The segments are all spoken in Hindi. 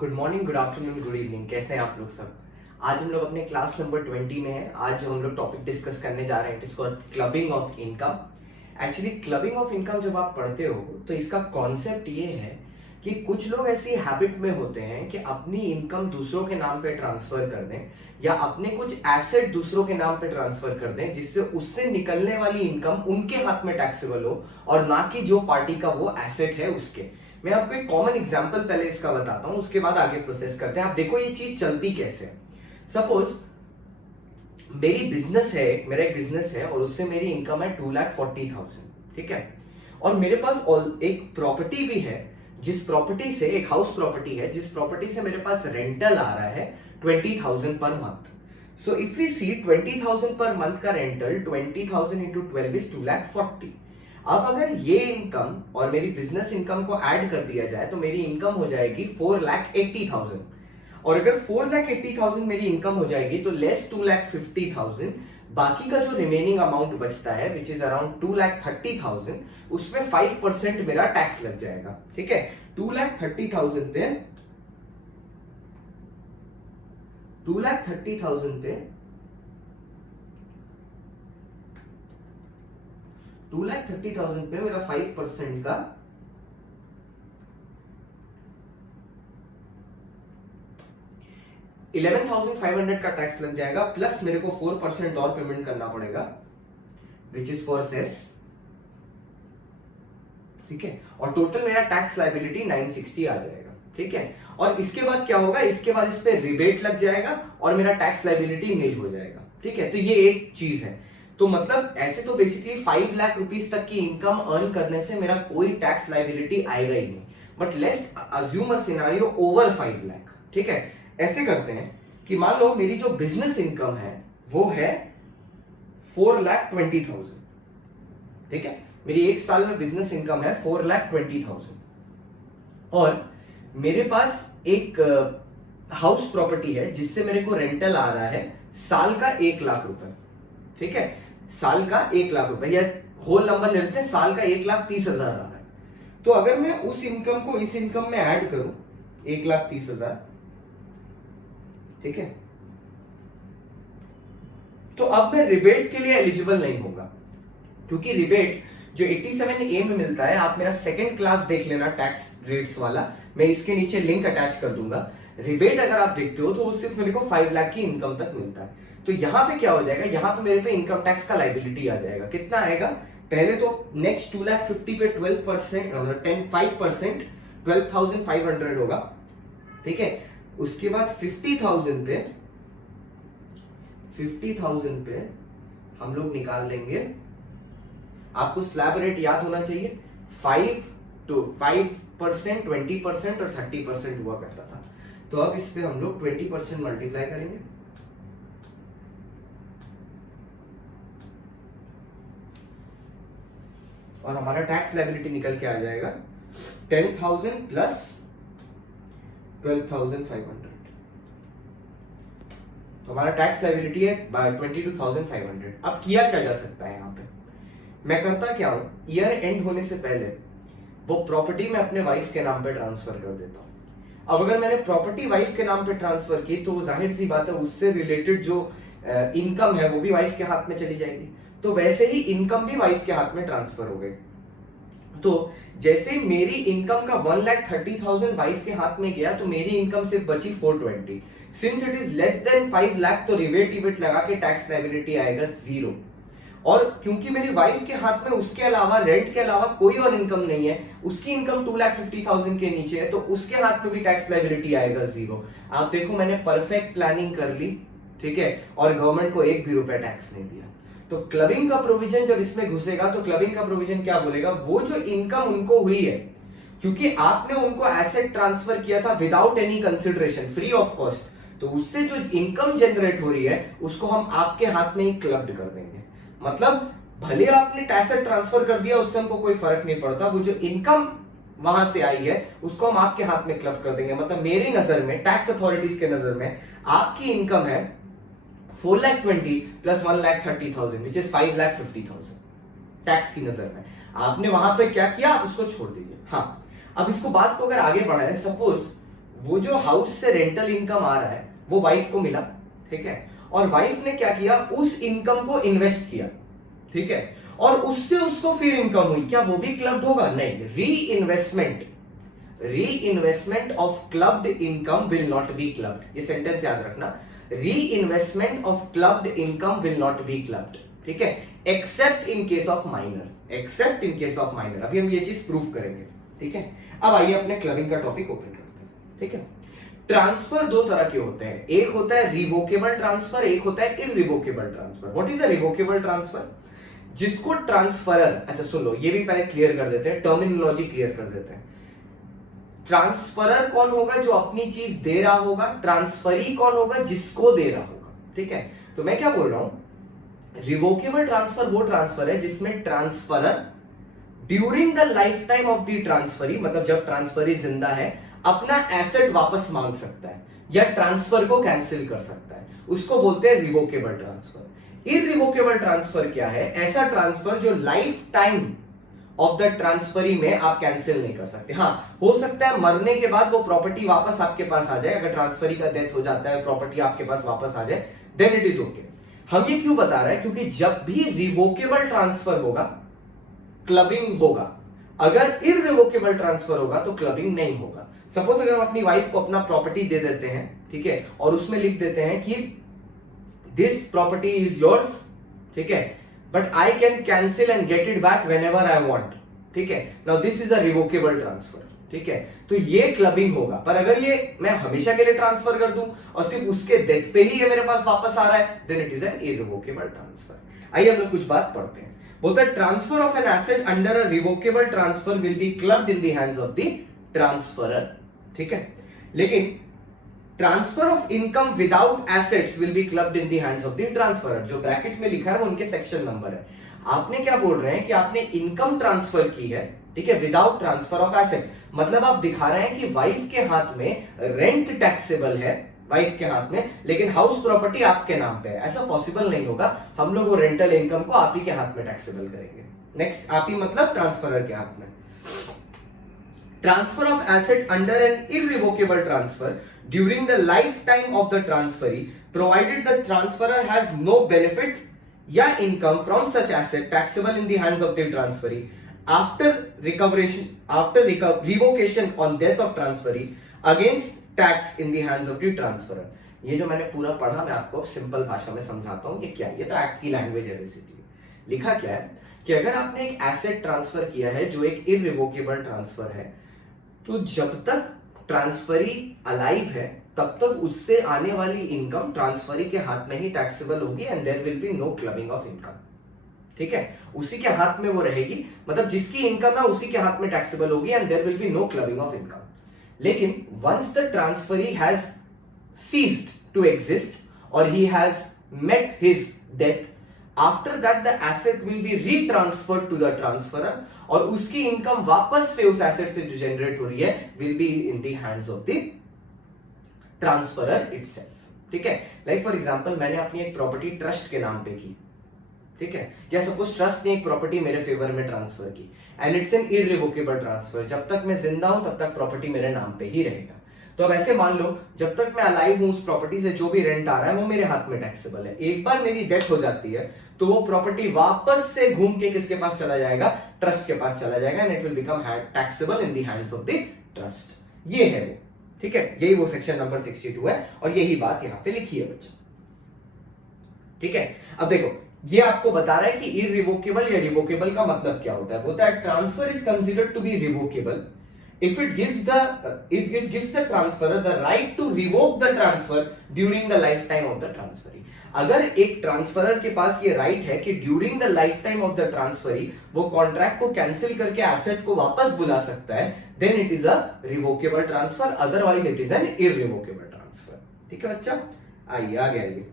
Good morning, good afternoon, good evening. कैसे हैं आप लोग सब। आज हम लोग अपने क्लास नंबर 20 में हैं। आज जो हम लोग टॉपिक डिस्कस करने जा रहे हैं, it is called clubbing of income. Actually clubbing of income जब आप पढ़ते हो तो इसका कॉन्सेप्ट ये है कि कुछ लोग ऐसी हैबिट में होते हैं कि अपनी इनकम दूसरों के नाम पे ट्रांसफर कर दें या अपने कुछ एसेट दूसरों के नाम पे ट्रांसफर कर दें, जिससे उससे निकलने वाली इनकम उनके हाथ में टैक्सेबल हो और ना कि जो पार्टी का वो एसेट है उसके। मैं आपको एक कॉमन एग्जांपल पहले इसका बताता हूं, उसके बाद आगे प्रोसेस करते हैं। आप देखो ये चीज चलती कैसे है। सपोज मेरा एक बिजनेस है और उससे मेरी इनकम है 2,40,000, ठीक है। और मेरे पास एक प्रॉपर्टी भी है, जिस प्रॉपर्टी से एक हाउस प्रॉपर्टी है, जिस प्रॉपर्टी से मेरे पास रेंटल आ रहा है 20,000 per month. So if we see 20,000 per month का रेंटल 20,000 इंटू 12 इज 2,40,000। अब अगर ये इनकम और मेरी बिजनेस इनकम को ऐड कर दिया जाए तो मेरी इनकम हो जाएगी 4,80,000। और अगर 4,80,000 मेरी इनकम हो जाएगी तो लेस 2,50,000, बाकी का जो रिमेनिंग अमाउंट बचता है विच इज अराउंड 2,30,000, उसमें 5% मेरा टैक्स लग जाएगा, ठीक है। 2,30,000 पे 2,30,000 पे 2,30,000 पे मेरा 5% का 11,500 का टैक्स लग जाएगा, प्लस मेरे को 4% और पेमेंट करना पड़ेगा विच इज फॉर सेस, ठीक है। और टोटल मेरा टैक्स लायबिलिटी 960 आ जाएगा, ठीक है। और इसके बाद क्या होगा, इसके बाद इस पे रिबेट लग जाएगा और मेरा टैक्स लायबिलिटी नील हो जाएगा, ठीक है। तो ये एक चीज है। तो मतलब ऐसे तो बेसिकली 5 लाख रुपीस तक की इनकम अर्न करने से मेरा कोई टैक्स लायबिलिटी आएगा ही नहीं। But let's assume a scenario over 5 lakh, ठीक है। ऐसे करते हैं कि मान लो मेरी जो बिजनेस इनकम है वो है 4,20,000, ठीक है। मेरी एक साल में बिजनेस इनकम है 4,20,000 और मेरे पास एक हाउस प्रॉपर्टी है जिससे मेरे को रेंटल आ रहा है साल का 1,00,000 रुपए, ठीक है। साल का 1,00,000 रुपए, या होल नंबर ले लेते हैं, साल का 1,30,000 आ रहा है। तो अगर मैं उस इनकम को इस इनकम में ऐड करूं 1,30,000, ठीक है, तो अब मैं रिबेट के लिए एलिजिबल नहीं होगा, क्योंकि रिबेट जो 87A में मिलता है, आप मेरा सेकंड क्लास देख लेना टैक्स रेट्स वाला, मैं इसके नीचे लिंक अटैच कर दूंगा। रिबेट अगर आप देखते हो तो वो सिर्फ मेरे को 5 लाख की इनकम तक मिलता है। तो यहां पे क्या हो जाएगा, यहां पे मेरे पे इनकम टैक्स का लायबिलिटी आ जाएगा। कितना आएगा, पहले तो नेक्स्ट 2,50,000 पे 12% 5% 12,500 होगा, ठीक है। उसके बाद 50,000 पे हम लोग निकाल लेंगे, आपको स्लैब रेट याद होना चाहिए, 5% 20% और 30% हुआ करता था। तो अब इस पे हम लोग 20% मल्टीप्लाई करेंगे, और हमारा टैक्स लायबिलिटी निकल के आ जाएगा 10,000 प्लस 12,500। तो हमारा टैक्स लायबिलिटी है 22,500। अब किया क्या जा सकता है, यहाँ पे मैं करता क्या हूं, ईयर एंड होने से पहले वो प्रॉपर्टी मैं अपने वाइफ के नाम पे ट्रांसफर कर देता हूं। अब अगर मैंने प्रॉपर्टी वाइफ के नाम पे ट्रांसफर की तो जाहिर सी बात है उससे रिलेटेड जो इनकम है वो भी वाइफ के हाथ में चली जाएगी। तो वैसे ही इनकम भी वाइफ के हाथ में ट्रांसफर हो गई। तो जैसे मेरी इनकम का 1,30,000 वाइफ के हाथ में गया तो मेरी इनकम सिर्फ बची 420। Since it is less than 5 lakh तो रिबेट लगा के टैक्स लायबिलिटी आएगा 0। और क्योंकि मेरी वाइफ के हाथ में उसके अलावा रेंट के अलावा कोई और इनकम नहीं है, उसकी इनकम 2,50,000 के नीचे है, तो उसके हाथ में भी टैक्स लायबिलिटी आएगा 0। आप देखो मैंने परफेक्ट प्लानिंग कर ली, ठीक है, और गवर्नमेंट को 1 भी रुपया टैक्स नहीं दिया। तो क्लबिंग का प्रोविजन जब इसमें घुसेगा तो क्लबिंग का प्रोविजन क्या बोलेगा, वो जो इनकम उनको हुई है, क्योंकि आपने उनको एसेट ट्रांसफर किया था without any consideration, free of cost, तो उससे जो इनकम जनरेट हो रही है उसको हम आपके हाथ में ही क्लब्ड कर देंगे। मतलब भले आपने एसेट ट्रांसफर कर दिया, उससे हमको कोई फर्क नहीं पड़ता, वो जो इनकम वहां से आई है उसको हम आपके हाथ में क्लब कर देंगे। मतलब मेरी नजर में, टैक्स अथॉरिटीज के नजर में, आपकी इनकम है 4,20,000 प्लस 1,30,000 विच इज 5,50,000 टैक्स की नजर में। आपने वहां पे क्या किया, आप उसको छोड़ दीजिए। हाँ, अब इसको बात को अगर आगे बढ़ाएं, सपोज वो जो हाउस से रेंटल इनकम आ रहा है वो वाइफ को मिला, ठीक है, और वाइफ ने क्या किया, उस इनकम को इन्वेस्ट किया, ठीक है, और उससे उसको फिर इनकम हुई, क्या वो भी क्लब्ड होगा? नहीं, reinvestment of clubbed income will not be clubbed. ये सेंटेंस याद रखना, reinvestment of clubbed income will not be clubbed, ठीक है, accept in case of minor. अभी हम ये चीज प्रूफ करेंगे, ठीक है। अब आइए अपने क्लबिंग का टॉपिक ओपन करते हैं, ठीक है। ट्रांसफर दो तरह के होते हैं, एक होता है रिवोकेबल ट्रांसफर, एक होता है irrevocable transfer. What is a revocable transfer? जिसको ट्रांसफरर, अच्छा सुन लो, ये भी पहले क्लियर कर देते हैं, टर्मिनोलॉजी क्लियर कर देते हैं। ट्रांसफरर कौन होगा? जो अपनी चीज दे रहा होगा। ट्रांसफरी कौन होगा? जिसको दे रहा होगा, ठीक है। तो मैं क्या बोल रहा हूं, रिवोकेबल ट्रांसफर वो ट्रांसफर है जिसमें transferor during the life time of the transferee, मतलब जब ट्रांसफरी जिंदा है, अपना एसेट वापस मांग सकता है या ट्रांसफर को कैंसिल कर सकता है, उसको बोलते हैं रिवोकेबल ट्रांसफर। इररिवोकेबल ट्रांसफर क्या है? ऐसा ट्रांसफर जो life time of the transferee में आप कैंसिल नहीं कर सकते। हाँ, हो सकता है मरने के बाद वो प्रॉपर्टी वापस आपके पास आ जाए, अगर ट्रांसफरी का डेथ हो जाता है, प्रॉपर्टी आपके पास वापस आ जाए, देन इट इज ओके। हम ये क्यों बता रहे हैं? क्योंकि जब भी रिवोकेबल ट्रांसफर होगा, क्लबिंग होगा। अगर इररिवोकेबल ट्रांसफर होगा तो क्लबिंग नहीं होगा। सपोज अगर हम अपनी वाइफ को अपना प्रॉपर्टी दे देते हैं, ठीक है, और उसमें लिख देते हैं कि दिस प्रॉपर्टी इज योर्स, ठीक है, but I can cancel and get it back when ever I want, ठीक है, now this is a revocable transfer, ठीक है, तो ये क्लबिंग होगा। पर अगर ये मैं हमेशा के लिए ट्रांसफर कर दूं और सिर्फ उसके डेथ पे ही ये मेरे पास वापस आ रहा है, then it is an irrevocable transfer. आइए हम लोग कुछ बात पढ़ते हैं। बोलता है transfer of an asset under a revocable transfer will be clubbed in the hands of the transferor, ठीक है, लेकिन transfer of income without assets will be clubbed in the hands of the transferor. जो ब्रैकेट में लिखा है वो उनके सेक्शन नंबर है। आपने क्या बोल रहे हैं कि आपने इनकम ट्रांसफर की है, ठीक है, विदाउट ट्रांसफर ऑफ एसेट, मतलब आप दिखा रहे हैं कि वाइफ के हाथ में रेंट टैक्सेबल है, वाइफ के हाथ में, लेकिन हाउस प्रॉपर्टी आपके नाम पे है। ऐसा पॉसिबल नहीं होगा, हम लोग वो रेंटल इनकम को आप ही के हाथ में टैक्सेबल करेंगे। नेक्स्ट, आप ही मतलब ट्रांसफरर के हाथ में। Transfer of asset under an irrevocable transfer during the lifetime of the transferee, provided the transferor has no benefit या income from such asset taxable in the hands of the transferee after revocation on death of transferee against tax in the hands of the transferor। ये जो मैंने पूरा पढ़ा मैं आपको सिंपल भाषा में समझाता हूँ। ये क्या है? ये तो एक्ट की लैंग्वेज है बेसिकली। लिखा क्या है कि अगर आपने एक एसेट ट्रांसफर किया है जो एक इररिवोकेबल ट्रांसफर है, तो जब तक ट्रांसफरी अलाइव है तब तक उससे आने वाली इनकम ट्रांसफरी के हाथ में ही टैक्सेबल होगी and there will be no clubbing of income, ठीक है, उसी के हाथ में वो रहेगी, मतलब जिसकी इनकम है उसी के हाथ में टैक्सेबल होगी and there will be no clubbing of income. लेकिन once the transferee has ceased to exist और he has met his death, after that the asset will be retransferred to the transferor और उसकी इनकम वापस से उस एसेट से जो जनरेट हो रही है will be in the hands of the transferor itself, ठीक है। लाइक फॉर एग्जांपल मैंने अपनी एक प्रॉपर्टी ट्रस्ट के नाम पे की, ठीक है, या सपोज ट्रस्ट ने एक प्रॉपर्टी मेरे फेवर में ट्रांसफर की and it's an irrevocable transfer. जब तक मैं जिंदा हूं तब तक प्रॉपर्टी मेरे नाम पे ही रहेगा। तो अब ऐसे मान लो जब तक मैं अलाइव हूं उस प्रॉपर्टी से जो भी रेंट आ रहा है वो मेरे हाथ में टैक्सेबल है। एक बार मेरी डेथ हो जाती है तो वो प्रॉपर्टी वापस से घूम के किसके पास चला जाएगा? ट्रस्ट के पास चला जाएगा and it will become taxable in the hands of the trust. ये है वो, ठीक है, यही वो सेक्शन नंबर 62 है और यही बात यहां पे लिखी है बच्चा, ठीक है। अब देखो ये आपको बता रहा है कि इररिवोकेबल या रिवोकेबल का मतलब क्या होता है। बोलता है transfer is considered to be revocable if it gives the transferor the right to revoke the transfer during the lifetime of the transferee। अगर एक ट्रांसफरर के पास ये राइट है कि during the life time of the transferee वो कॉन्ट्रैक्ट को कैंसिल करके एसेट को वापस बुला सकता है, then it is a revocable transfer, otherwise it is an irrevocable transfer, ठीक है बच्चा। आइए आगे आइए,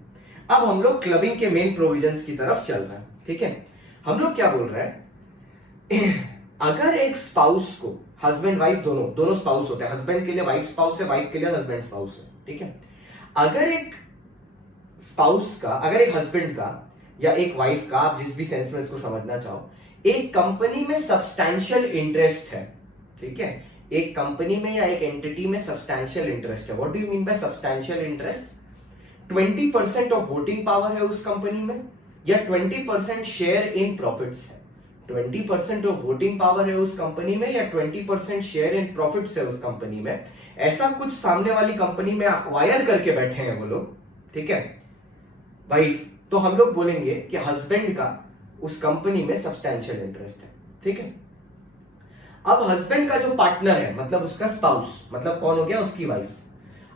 अब हम लोग क्लबिंग के मेन प्रोविजंस की तरफ चल रहे हैं, ठीक है। हम लोग क्या बोल रहे हैं, अगर एक स्पाउस को, हस्बैंड वाइफ दोनों स्पाउस होते हैं, हस्बैंड के लिए वाइफ स्पाउस है, वाइफ के लिए हस्बैंड स्पाउस है, ठीक है। अगर एक स्पाउस का, अगर एक हस्बैंड का या एक वाइफ का, आप जिस भी सेंस में इसको समझना चाहो, एक कंपनी में सब्सटैंशियल इंटरेस्ट है, ठीक है, एक कंपनी में या एक एंटिटी में सब्सटैंशियल इंटरेस्ट है, what do you mean by substantial interest? 20% of voting power है उस कंपनी में, या 20% शेयर इन प्रॉफिट्स है। 20% ऑफ वोटिंग पावर है उस कंपनी में, या 20% शेयर इन प्रॉफिट्स है उस कंपनी में। ऐसा कुछ सामने वाली कंपनी में अक्वायर करके बैठे हैं वो लोग, ठीक है, वाइफ, तो हम लोग बोलेंगे कि हस्बैंड का उस कंपनी में सब्सटैंशियल इंटरेस्ट है, ठीक है। अब हस्बैंड का जो पार्टनर है, मतलब उसका स्पाउस, मतलब कौन हो गया, उसकी वाइफ,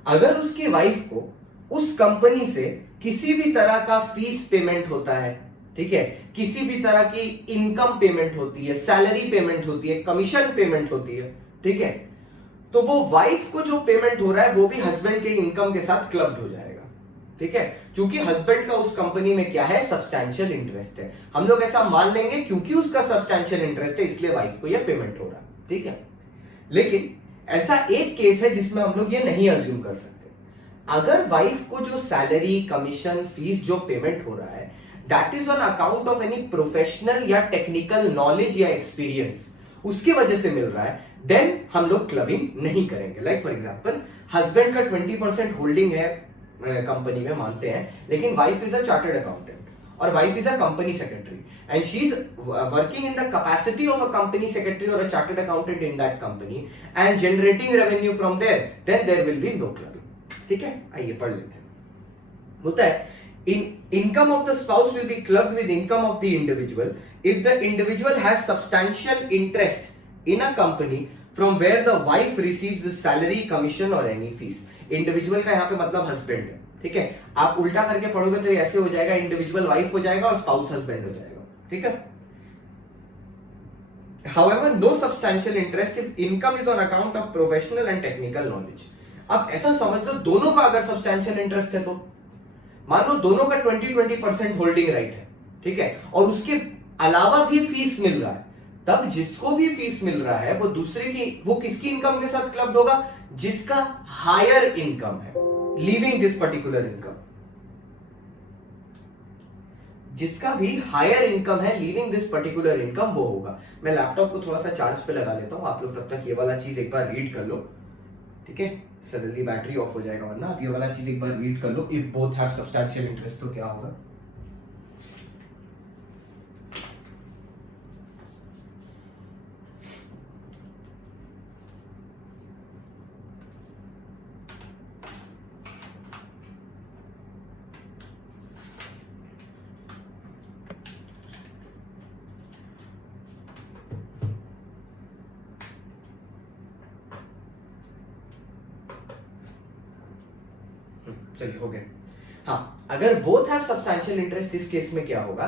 अगर उसकी वाइफ को उस कंपनी से किसी भी तरह का फीस पेमेंट होता है, ठीक है, किसी भी तरह की इनकम पेमेंट होती है, सैलरी पेमेंट होती है, कमीशन पेमेंट होती है, ठीक है, तो वो वाइफ को जो पेमेंट हो रहा है वो भी हस्बैंड के इनकम के साथ क्लब्ड हो जाएगा, ठीक है, क्योंकि हस्बैंड का उस कंपनी में क्या है, सब्सटैंशियल इंटरेस्ट है। हम लोग ऐसा मान लेंगे क्योंकि उसका सब्सटैंशियल इंटरेस्ट है इसलिए वाइफ को यह पेमेंट हो रहा है, ठीक है। लेकिन ऐसा एक केस है जिसमें हम लोग ये नहीं अज्यूम कर सकते। अगर वाइफ को जो सैलरी, कमीशन, फीस जो पेमेंट हो रहा है that is on account of any professional या टेक्निकल नॉलेज या एक्सपीरियंस, उसकी वजह से मिल रहा है, देन हम लोग क्लबिंग नहीं करेंगे। लाइक फॉर एग्जांपल, हस्बैंड का 20% होल्डिंग है कंपनी में, मानते हैं, लेकिन wife is a chartered accountant और wife is a company secretary and she is working in the capacity of a company secretary or a chartered accountant in that company and generating revenue from there, then there will be no clubbing, ठीक है। आइए पढ़ लेते हैं। होता है income of the spouse will be clubbed with income of the individual if the individual has substantial interest in a company from where the wife receives a salary, commission or any fees। Individual का यहाँ पे मतलब हस्बैंड है, ठीक है। आप उल्टा करके पढ़ोगे तो ऐसे हो जाएगा, इंडिविजुअल वाइफ हो जाएगा और स्पाउस हस्बैंड हो जाएगा, ठीक है। However, no substantial interest if income is on account of professional and technical knowledge। अब ऐसा समझ लो, दोनों का अगर सब्सटैंशियल इंटरेस्ट है तो मान लो दोनों का 20-20% होल्डिंग राइट है, ठीक है, और उसके अलावा भी फीस मिल रहा है, तब जिसको भी फीस मिल रहा है वो दूसरे की, वो किसकी इनकम के साथ क्लब्ड होगा, जिसका हायर इनकम है, लीविंग दिस पर्टिकुलर इनकम, जिसका भी हायर इनकम है, लीविंग दिस पर्टिकुलर इनकम, वो होगा। मैं लैपटॉप को थोड़ा सा चार्ज पे लगा लेता हूं, आप लोग तब तक ये वाला चीज एक बार रीड कर लो, ठीक है, सडनली बैटरी ऑफ हो जाएगा वरना। आप ये वाला चीज एक बार रीड कर लो, if both have substantial interest तो क्या होगा। चलिए हो गया। हाँ, अगर बोथ हैव सब्सटैंशियल इंटरेस्ट, इस केस में क्या होगा,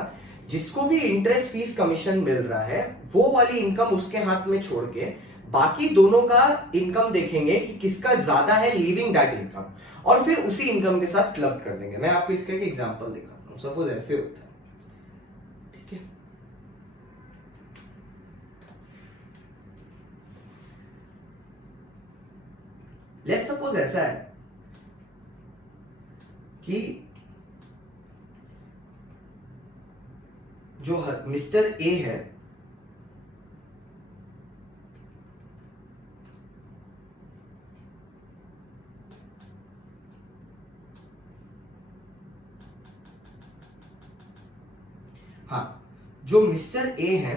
जिसको भी इंटरेस्ट, फीस, कमीशन मिल रहा है वो वाली इनकम उसके हाथ में छोड़ के बाकी दोनों का इनकम देखेंगे कि किसका ज्यादा है, लीविंग दैट इनकम, और फिर उसी इनकम के साथ क्लब कर देंगे। मैं आपको इसका एक एग्जांपल दिखाता हूं। सपोज ऐसे होता है, ठीक है, लेट्स सपोज ऐसा है कि जो मिस्टर ए है, हाँ, जो मिस्टर ए है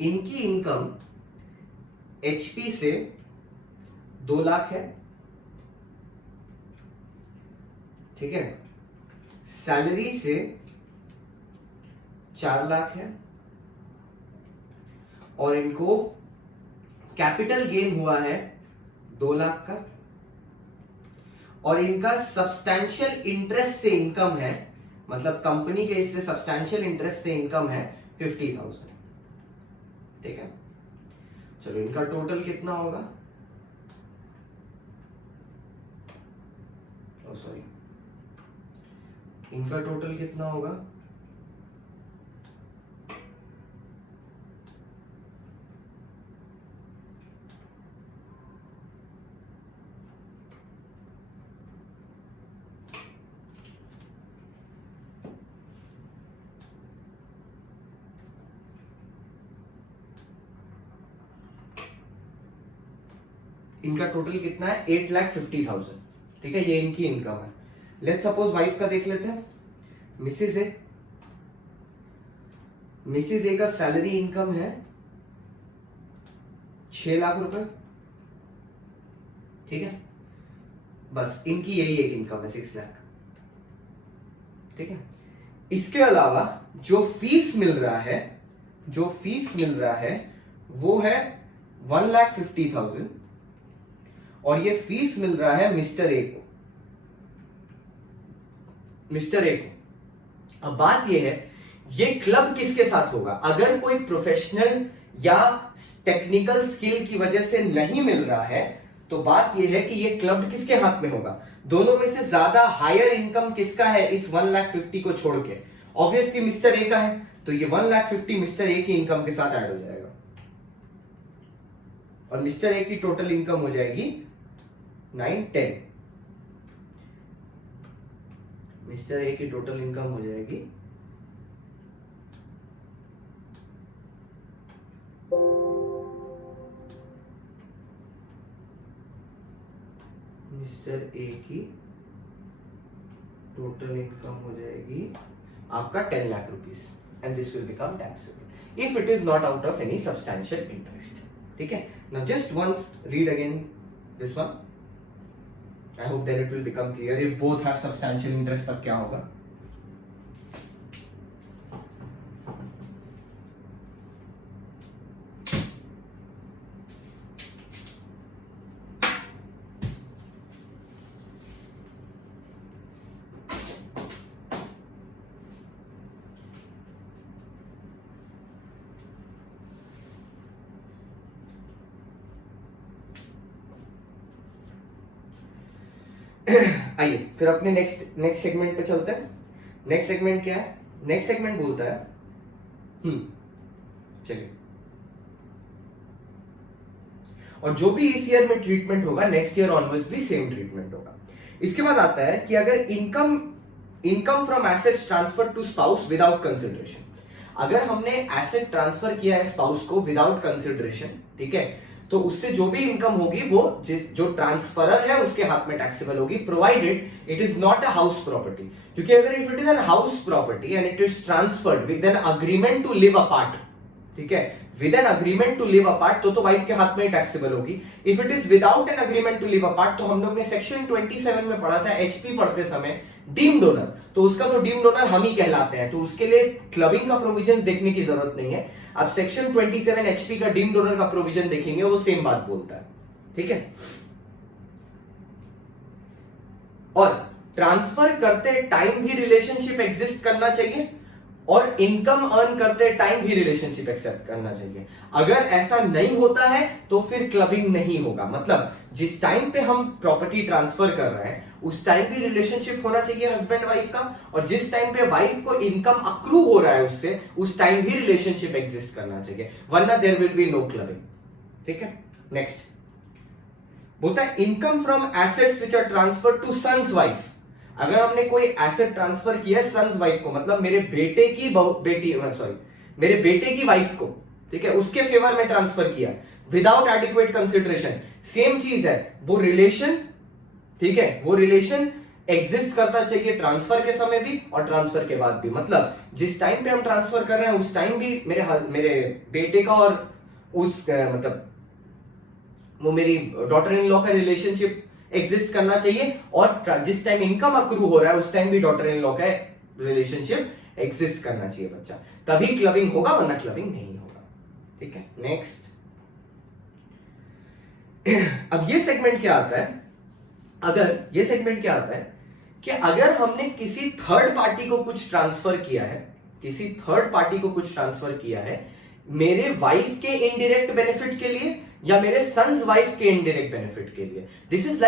इनकी इनकम एचपी से 2 लाख है, ठीक है, सैलरी से 4 लाख है, और इनको कैपिटल गेन हुआ है 2 लाख का, और इनका सब्सटैंशियल इंटरेस्ट से इनकम है, मतलब कंपनी के इससे सब्सटैंशियल इंटरेस्ट से इनकम है 50,000, ठीक है। चलो इनका टोटल कितना होगा, सॉरी, इनका टोटल कितना होगा, इनका टोटल कितना है 8,50,000, ठीक है, ये इनकी इनकम है। लेट्स सपोज वाइफ का देख लेते हैं, मिसिस ए का सैलरी इनकम है 6 लाख रुपए, ठीक है, बस इनकी यही एक इनकम है 6 लाख, ठीक है। इसके अलावा जो फीस मिल रहा है वो है 1,50,000 और ये फीस मिल रहा है मिस्टर ए को। अब बात ये है, ये क्लब किसके साथ होगा? अगर कोई प्रोफेशनल या टेक्निकल स्किल की वजह से नहीं मिल रहा है तो बात ये है कि ये क्लब किसके हाथ में होगा? दोनों में से ज्यादा हायर इनकम किसका है इस 1,50,000 को छोड़ के? ऑब्वियसली मिस्टर ए का है, तो ये 1,50,000 मिस्टर ए की इनकम के साथ ऐड हो जाएगा और मिस्टर ए की टोटल इनकम हो जाएगी 910। मिस्टर ए की टोटल इनकम हो जाएगी आपका 10 lakh rupees and this will become taxable if it is not out of any substantial interest, ठीक है। Now just once read again this one, I hope then it will become clear. If both have substantial interest तब क्या होगा? आइए फिर अपने नेक्स्ट सेगमेंट पे चलते हैं। नेक्स्ट सेगमेंट क्या है? नेक्स्ट सेगमेंट बोलता है चलिए, और जो भी इस ईयर में ट्रीटमेंट होगा नेक्स्ट ईयर ऑनवर्ड्स भी सेम ट्रीटमेंट होगा। इसके बाद आता है कि अगर income from assets transfer to spouse without consideration, अगर हमने एसेट ट्रांसफर किया है स्पाउस को विदाउट कंसिडरेशन, ठीक है, तो उससे जो भी इनकम होगी वो जो ट्रांसफरर है उसके हाथ में टैक्सेबल होगी, provided it is not a house property. क्योंकि अगर if it is an house property and it is transferred with an agreement to live apart, ठीक है, with an agreement to live apart, तो वाइफ के हाथ में ही टैक्सेबल होगी। If it is without an agreement to live apart, तो हम लोग ने सेक्शन 27 में पढ़ा था एचपी पढ़ते समय, डीम डोनर, तो उसका तो डीम डोनर हम ही कहलाते हैं, तो उसके लिए क्लबिंग का प्रोविजन देखने की जरूरत नहीं है। अब सेक्शन 27 एचपी का डीम डोनर का प्रोविजन देखेंगे, वो सेम बात बोलता है, ठीक है। और ट्रांसफर करते टाइम भी रिलेशनशिप एग्जिस्ट करना चाहिए और इनकम अर्न करते टाइम भी रिलेशनशिप एक्सेप्ट करना चाहिए। अगर ऐसा नहीं होता है तो फिर क्लबिंग नहीं होगा। मतलब जिस टाइम पे हम प्रॉपर्टी ट्रांसफर कर रहे हैं उस टाइम भी रिलेशनशिप होना चाहिए हस्बैंड वाइफ का, और जिस टाइम पे वाइफ को इनकम अक्रू हो रहा है उससे, उस टाइम भी रिलेशनशिप एग्जिस्ट करना चाहिए, वरना there will be no clubbing, ठीक है। नेक्स्ट बोलता है income from assets which are transferred to son's wife. अगर हमने कोई एसेट ट्रांसफर किया सन्स वाइफ को, मतलब मेरे बेटे की वाइफ को, ठीक है, उसके फेवर में ट्रांसफर किया विदाउट एडिक्वेट कंसिडरेशन, सेम चीज है, वो रिलेशन, ठीक है, वो रिलेशन एग्जिस्ट करता चाहिए ट्रांसफर के समय भी और ट्रांसफर के बाद भी। मतलब जिस टाइम पे हम ट्रांसफर कर रहे हैं उस टाइम भी मेरे बेटे का और उस मतलब वो मेरी डॉटर इन लॉ का रिलेशनशिप एग्जिस्ट करना चाहिए, और जिस टाइम इनकम अक्रू हो रहा है उस टाइम भी डॉटर इन लॉ का रिलेशनशिप एग्जिस्ट करना चाहिए बच्चा, तभी क्लबिंग होगा, वरना क्लबिंग नहीं होगा, ठीक है। नेक्स्ट अब ये सेगमेंट क्या आता है? ये सेगमेंट क्या आता है कि अगर हमने किसी थर्ड पार्टी को कुछ ट्रांसफर किया है, मेरे वाइफ के इनडायरेक्ट बेनिफिट के लिए या मेरे सन्स वाइफ के इनडायरेक्ट बेनिफिट के लिए, this is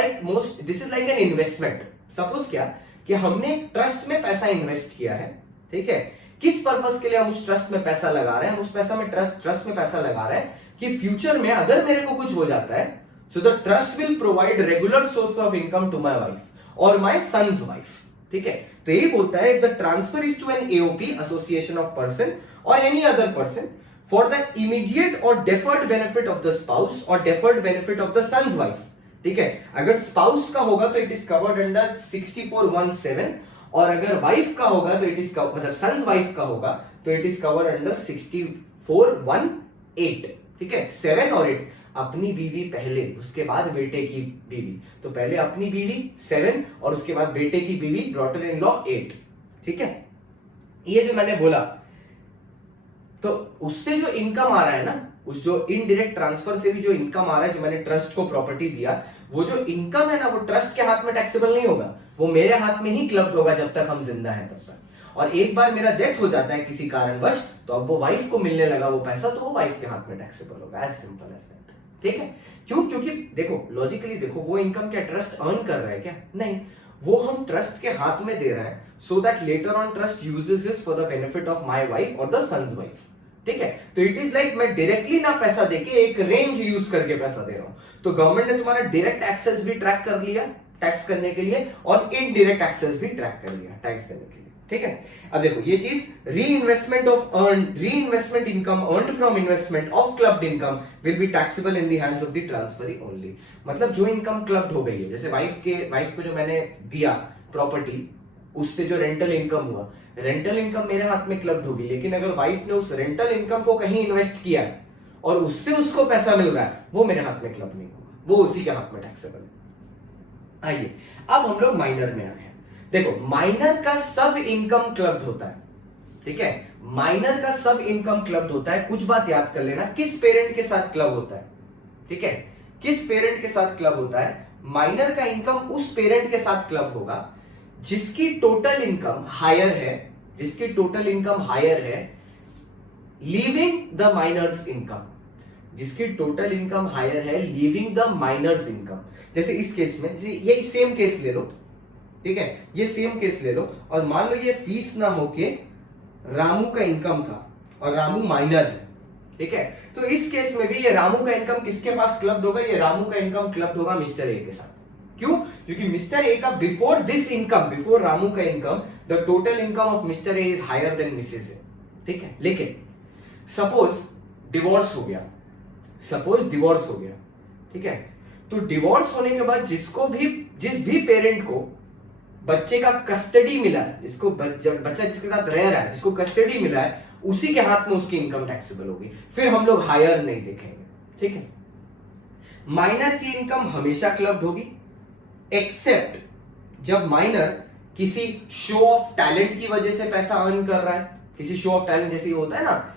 like an investment. Suppose क्या कि हमने ट्रस्ट में पैसा इन्वेस्ट किया है, ठीक है, किस पर्पस के लिए हम उस ट्रस्ट में पैसा लगा रहे हैं? हम उस पैसा में ट्रस्ट में पैसा लगा रहे हैं कि फ्यूचर में अगर मेरे को कुछ हो जाता है, so the trust will provide regular source of income to my wife or my son's wife, ठीक है। तो यही बोलता है if the transfer is to an AOP, association of person or any other person, for the immediate or deferred benefit of the spouse or deferred benefit of the son's wife, ठीक है। अगर स्पाउस का होगा तो इट इज कवर्ड अंडर 6417, और अगर वाइफ का होगा तो इट इज मतलब सन्स वाइफ का होगा तो इट इज कवर्ड अंडर 6418, ठीक है। 7 और 8, अपनी बीवी पहले, उसके बाद बेटे की बीवी, तो पहले अपनी बीवी 7 और उसके बाद बेटे की बीवी डॉटर इन लॉ 8, ठीक है। ये जो मैंने बोला, तो उससे जो इनकम आ रहा है ना, उस जो इनडायरेक्ट ट्रांसफर से भी जो इनकम आ रहा है, जो मैंने ट्रस्ट को प्रॉपर्टी दिया, वो जो इनकम है ना, वो ट्रस्ट के हाथ में टैक्सेबल नहीं होगा, वो मेरे हाथ में ही क्लब्ड होगा जब तक हम जिंदा हैं तब तक। और एक बार मेरा डेथ हो जाता है किसी कारणवश, तो अब वो वाइफ को मिलने लगा वो पैसा, तो वो वाइफ के हाथ में टैक्सेबल होगा, एज सिंपल एज दैट, ठीक है। क्यों? क्योंकि देखो लॉजिकली देखो, वो इनकम क्या ट्रस्ट अर्न कर रहा है क्या? नहीं, वो हम ट्रस्ट के हाथ में दे रहा है, so that later on trust uses this for the benefit of my wife और द सन्स वाइफ, ठीक है। तो इट इज लाइक मैं डायरेक्टली ना पैसा देके एक रेंज यूज करके पैसा दे रहा हूं। तो गवर्नमेंट ने तुम्हारा डायरेक्ट एक्सेस भी ट्रैक कर लिया टैक्स करने के लिए, और इनडायरेक्ट एक्सेस भी ट्रैक कर लिया टैक्स देने के लिए, ठीक है। अब देखो ये चीज, reinvestment income earned from investment of clubbed income will be taxable in the hands of the transferee only. मतलब जो इनकम क्लब्ड हो गई है, जैसे वाइफ को जो मैंने दिया प्रॉपर्टी, उससे जो रेंटल इनकम हुआ, रेंटल इनकम मेरे हाथ में क्लब्ड होगी, लेकिन अगर वाइफ ने उस रेंटल इनकम को कहीं इन्वेस्ट किया है और उससे उसको पैसा मिल रहा है, वो मेरे हाथ में क्लब नहीं होगा, वो उसी के हाथ में टैक्सेबल है। आइए अब हम लोग माइनर में आए हैं। देखो माइनर का सब इनकम क्लब्ड होता है, ठीक है। माइनर का सब इनकम क्लब्ड होता है। कुछ बात याद कर लेना, किस पेरेंट के साथ क्लब होता है, ठीक है, किस पेरेंट के साथ क्लब होता है। माइनर का इनकम उस पेरेंट के साथ क्लब होगा जिसकी टोटल इनकम हायर है, जिसकी टोटल इनकम हायर है लीविंग द माइनर्स इनकम, जिसकी टोटल इनकम हायर है लीविंग द माइनर्स इनकम। जैसे इस केस में, ये सेम केस ले लो, ठीक है, ये सेम केस ले लो, और मान लो ये फीस ना होके रामू का इनकम था और रामू माइनर है, ठीक है। तो इस केस में भी ये रामू का इनकम किसके पास क्लब्ड होगा? ये रामू का इनकम क्लब्ड होगा मिस्टर ए के साथ। क्यों? क्योंकि मिस्टर ए का before this income, before Ramu का income, the total income of mister A is higher than missus A, ठीक है। लेकिन सपोज डिवोर्स हो गया, ठीक है, तो डिवोर्स होने के बाद जिस भी पेरेंट को बच्चे का कस्टडी मिला है, जिसको बच्चा जिसके साथ रह रहा है, जिसको कस्टडी मिला है, उसी के हाथ में उसकी इनकम टैक्सेबल होगी। फिर हम लोग हायर नहीं देखेंगे, ठीक है। माइनर की इनकम हमेशा क्लब्ड होगी, एक्सेप्ट जब माइनर किसी शो ऑफ टैलेंट की वजह से पैसा अर्न कर रहा है। किसी शो ऑफ टैलेंट, जैसे होता है ना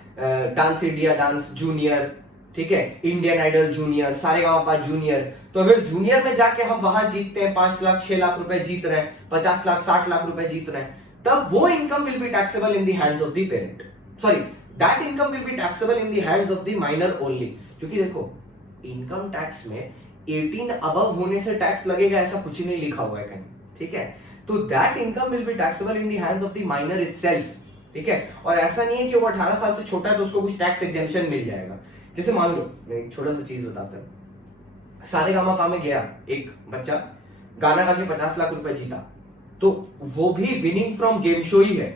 डांस इंडिया डांस जूनियर, ठीक है, Indian idol junior, Saregamapa junior. तो अगर जूनियर में जाके हम वहां जीतते हैं, 5 लाख 6 लाख रुपए जीत रहे हैं, 50 लाख 60 लाख रुपए जीत रहे हैं, तब वो income will be taxable in the hands of the parent, sorry that income will be taxable in the hands of the minor only. क्योंकि देखो इनकम टैक्स में 18 अबव होने से टैक्स लगेगा ऐसा कुछ नहीं लिखा हुआ है कहीं, ठीक है। तो that income will be taxable in the hands of the minor itself, ठीक है। और ऐसा नहीं है कि वो 18 साल से छोटा है तो उसको कुछ टैक्स एग्जेम्पशन मिल जाएगा। जैसे मान लो मैं एक छोटा सा चीज बताता हूँ, सारेगामापा में गया एक बच्चा, गाना गा के 50 लाख रुपए जीता, तो वो भी विनिंग फ्रॉम गेम शो ही है,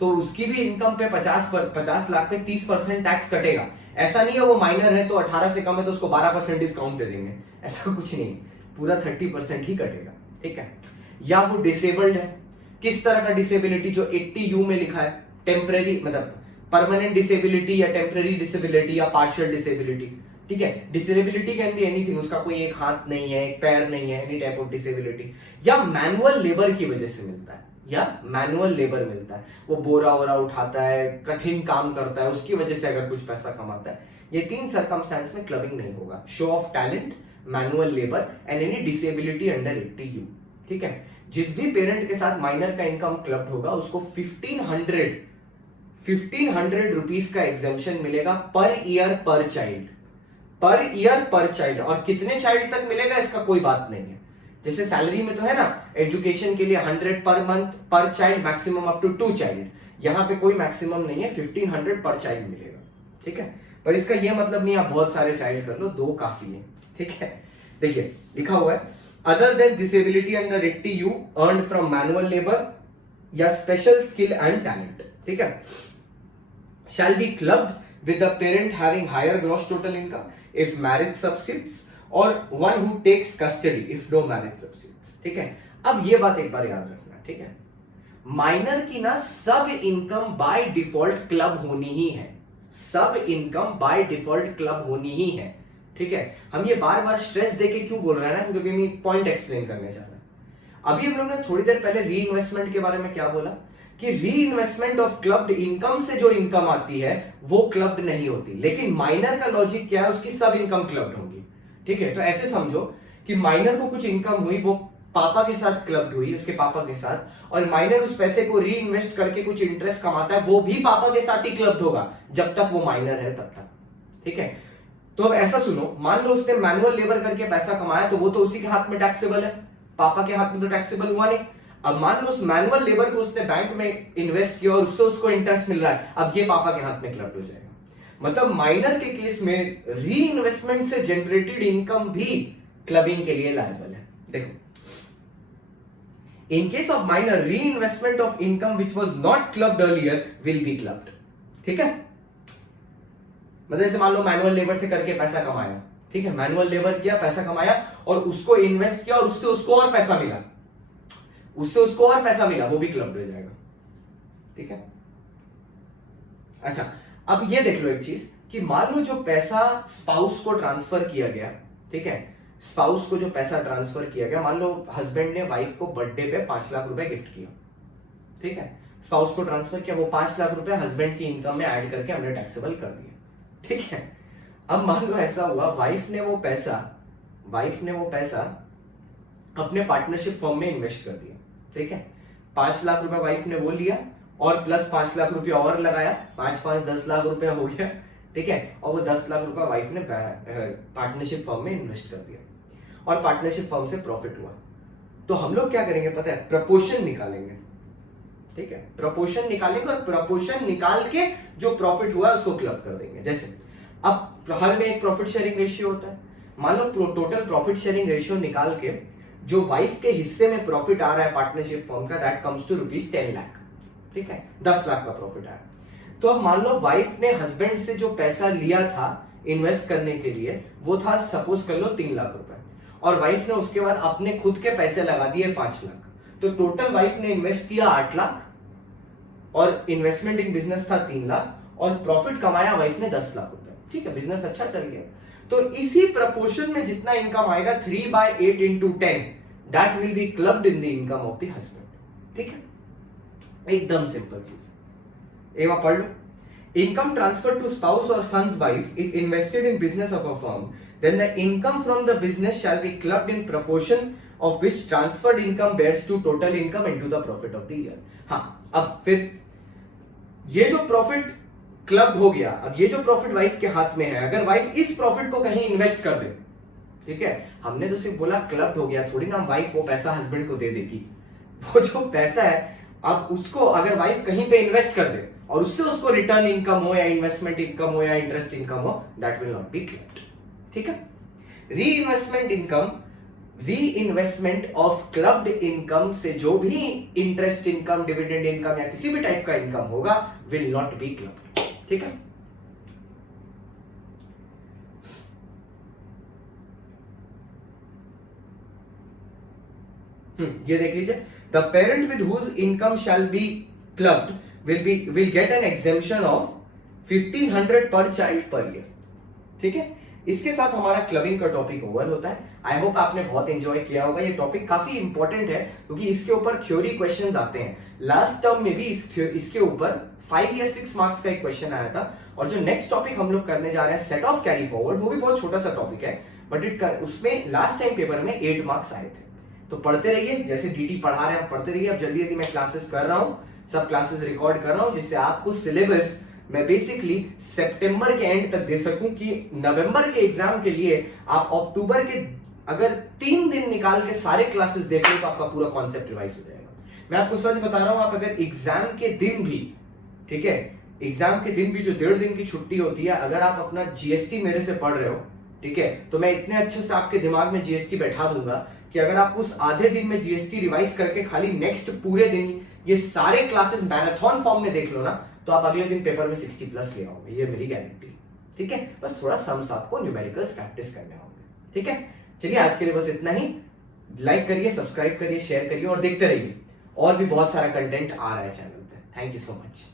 तो उसकी भी इनकम पे 50 लाख पे 30% टैक्स कटेगा। ऐसा नहीं है वो माइनर है तो 18 से कम है तो उसको 12% डिस्काउंट दे देंगे, ऐसा कुछ नहीं, पूरा 30% ही कटेगा, ठीक है। या वो डिसेबल्ड है, किस तरह का डिसेबिलिटी, जो 80U में लिखा है, टेम्परेरी मतलब परमानेंट डिसेबिलिटी या टेम्परेरी डिसेबिलिटी या पार्शियल डिसेबिलिटी, ठीक है। डिसेबिलिटी कैन बी एनीथिंग, उसका कोई एक हाथ नहीं है, एक पैर नहीं है, एनी टाइप ऑफ डिसेबिलिटी। या मैनुअल लेबर की वजह से मिलता है, या मैनुअल लेबर मिलता है, वो बोरा वोरा उठाता है, कठिन काम करता है, उसकी वजह से अगर कुछ पैसा कमाता है, ये 3 सर्कमस्टेंस में क्लबिंग नहीं होगा। Show off talent, manual labour and any disability under 80U, ठीक है। जिस भी पेरेंट के साथ माइनर का इनकम क्लब्ड होगा उसको 1500 रुपीज का एग्जेम्पशन मिलेगा पर ईयर पर चाइल्ड। और कितने चाइल्ड तक मिलेगा इसका कोई बात नहीं है। जैसे सैलरी में तो है ना एजुकेशन के लिए 100 per month per child, maximum up to 2 child, यहाँ पे कोई मैक्सिमम नहीं है, 1500 पर चाइल्ड मिलेगा, ठीक है। पर इसका यह मतलब नहीं आप बहुत सारे चाइल्ड कर लो, 2 काफी है, ठीक है। देखिए लिखा हुआ है other than disability under 80U earned from manual labour या स्पेशल स्किल एंड टैलेंट, ठीक है, shall be clubbed with the parent having higher gross total income if marriage subsists और one who takes custody if no marriage subsists. ठीक है, अब ये बात एक बार याद रखना। ठीक है, माइनर की ना सब इनकम बाय डिफॉल्ट क्लब होनी ही है, सब इनकम बाय डिफॉल्ट क्लब होनी ही है। ठीक है, हम ये बार बार स्ट्रेस देके क्यों बोल रहे हैं ना, क्योंकि हम एक पॉइंट एक्सप्लेन करने जा रहे हैं। अभी हम लोग ने थोड़ी देर पहले री इन्वेस्टमेंट के बारे में क्या बोला कि री इन्वेस्टमेंट ऑफ क्लब्ड इनकम से जो इनकम आती है वो क्लब्ड नहीं होती, लेकिन माइनर का लॉजिक क्या है, उसकी सब इनकम क्लब्ड होगी। ठीक है, तो ऐसे समझो कि माइनर को कुछ इनकम हुई, वो पापा के साथ क्लब्ड हुई, उसके पापा के साथ, और माइनर उस पैसे को री इन्वेस्ट करके कुछ इंटरेस्ट कमाता है, वो भी पापा के साथ ही क्लब्ड होगा जब तक वो माइनर है तब तक। ठीक है, तो अब ऐसा सुनो, मान लो उसने मैनुअल लेबर करके पैसा कमाया, तो वो तो उसी के हाथ में टैक्सेबल है, पापा के हाथ में तो टैक्सेबल हुआ नहीं। अब मान लो उस मैनुअल लेबर को उसने बैंक में इन्वेस्ट किया और उससे उसको इंटरेस्ट मिल रहा है, अब ये पापा के हाथ में क्लब्ड हो जाएगा। मतलब माइनर के केस में री इन्वेस्टमेंट से जनरेटेड इनकम भी क्लबिंग के लिए लायबल है। देखो, इन केस ऑफ माइनर, री investment of income which was not clubbed earlier will be clubbed. ठीक है, मतलब जैसे मान लो मैनुअल लेबर से करके पैसा कमाया, ठीक है, मैनुअल लेबर किया, पैसा कमाया और उसको इन्वेस्ट किया और उससे उसको और पैसा मिला, उससे उसको और पैसा मिला, वो भी क्लब्ड हो जाएगा। ठीक है, अच्छा, अब ये देख लो एक चीज कि मान लो जो पैसा स्पाउस को ट्रांसफर किया गया, ठीक है, स्पाउस को जो पैसा ट्रांसफर किया गया, मान लो हस्बैंड ने वाइफ को बर्थडे पे 5 लाख रुपए गिफ्ट किया। ठीक है, स्पाउस को ट्रांसफर किया, वो 5 लाख रुपए हस्बैंड की इनकम में ऐड करके हमने टैक्सेबल कर दिया। ठीक है, अब मान लो ऐसा हुआ, वाइफ ने वो पैसा अपने पार्टनरशिप फर्म में इन्वेस्ट कर दिया। ठीक है, 5 लाख रुपए वाइफ ने वो लिया और प्लस 5 लाख रुपए और लगाया, 5 10 लाख रुपए हो गया। ठीक है, और वो 10 लाख रुपए वाइफ ने पार्टनरशिप फर्म में इन्वेस्ट कर दिया और पार्टनरशिप फर्म से प्रॉफिट हुआ। तो हम लोग क्या करेंगे पता है, प्रपोर्शन निकालेंगे। ठीक है, प्रपोर्शन निकालेंगे और प्रपोर्शन निकाल के जो प्रॉफिट हुआ उसको क्लब कर देंगे। जैसे अब हर में एक प्रॉफिट शेयरिंग रेशियो होता है, मान लो टोटल प्रॉफिट शेयरिंग रेशियो निकाल के जो वाइफ के हिस्से में प्रॉफिट आ रहा है पार्टनरशिप फर्म का, दैट कम्स टू ₹10 लाख। ठीक है, 10 लाख का प्रॉफिट आया। तो अब मान लो वाइफ ने हस्बैंड से जो पैसा लिया था इन्वेस्ट करने के लिए, वो था सपोज कर लो 3 लाख रुपए, और वाइफ ने उसके बाद अपने खुद के पैसे लगा दिए 5 लाख। तो टोटल वाइफ ने इन्वेस्ट किया 8 लाख और इन्वेस्टमेंट इन बिजनेस था 3 लाख और प्रॉफिट कमाया वाइफ ने 10 लाख रुपए। ठीक है, बिजनेस अच्छा चल गया। तो इसी प्रपोर्शन में जितना इनकम आएगा 3/8 into 10 that will be clubbed in the income of the husband. ठीक है, एकदम सिंपल चीज। एक बार पढ़ लो, इनकम ट्रांसफर टू स्पाउस और son's wife if invested in business of a firm, then the income from the business shall be clubbed in proportion of which transferred income bears to total income into the profit of the year. हाँ, अब फिर ये जो प्रॉफिट क्लब हो गया, अब ये जो प्रॉफिट वाइफ के हाथ में है, अगर वाइफ इस प्रॉफिट को कहीं इन्वेस्ट कर दे, ठीक है, हमने तो सिर्फ बोला क्लब हो गया, थोड़ी ना वाइफ वो पैसा हस्बैंड को दे देगी। वो जो पैसा है अब उसको अगर वाइफ कहीं पे इन्वेस्ट कर दे और उससे उसको रिटर्न इनकम हो या इन्वेस्टमेंट इनकम हो या इंटरेस्ट इनकम हो, that will not be clubbed. ठीक है, री इन्वेस्टमेंट इनकम, री इन्वेस्टमेंट ऑफ क्लब्ड इनकम से जो भी इंटरेस्ट इनकम, डिविडेंड इनकम या किसी भी टाइप का इनकम होगा विल नॉट बी क्लब्ड। ठीक है, ये देख लीजिए, the parent with whose income shall be clubbed will get an exemption of 1500 per child per year. ठीक है, इसके साथ हमारा क्लबिंग का टॉपिक ओवर होता है। आई होप आपने बहुत एंजॉय किया होगा। ये टॉपिक काफी इंपॉर्टेंट है क्योंकि इसके ऊपर थ्योरी क्वेश्चंस आते हैं। लास्ट टर्म में भी इसके ऊपर 5 या 6 मार्क्स का एक क्वेश्चन आया था, और जो नेक्स्ट टॉपिक हम लोग करने जा रहे हैं सेट ऑफ कैरी फॉरवर्ड, वो भी बहुत छोटा सा टॉपिक है, बट उसमें लास्ट टाइम पेपर में 8 मार्क्स आए थे। तो पढ़ते रहिए, जैसे डीटी पढ़ा रहे हैं पढ़ते रहिए। अब जल्दी जल्दी मैं क्लासेस कर रहा हूँ, सब क्लासेस रिकॉर्ड कर रहा हूँ, जिससे आपको सिलेबस मैं बेसिकली सितंबर के एंड तक दे सकूं कि नवंबर के एग्जाम के लिए आप अक्टूबर के अगर 3 दिन निकाल के सारे क्लासेस देख लो तो आपका पूरा कॉन्सेप्ट रिवाइज हो जाएगा। मैं आपको सच बता रहा हूं, आप अगर एग्जाम के दिन भी, ठीक है, एग्जाम के दिन भी जो 1.5 दिन की छुट्टी होती है, अगर आप अपना जीएसटी मेरे से पढ़ रहे हो, ठीक है, तो मैं इतने अच्छे से आपके दिमाग में जीएसटी बैठा दूंगा कि अगर आप उस आधे दिन में जीएसटी रिवाइज करके खाली नेक्स्ट पूरे दिन ये सारे क्लासेस मैराथन फॉर्म में देख लो ना, तो आप अगले दिन पेपर में 60 प्लस ले आओगे, ये मेरी गारंटी। ठीक है, बस थोड़ा सम्स आपको न्यूमेरिकल्स प्रैक्टिस करने होंगे। ठीक है, चलिए आज के लिए बस इतना ही। लाइक करिए, सब्सक्राइब करिए, शेयर करिए और देखते रहिए, और भी बहुत सारा कंटेंट आ रहा है चैनल पे। Thank you so much.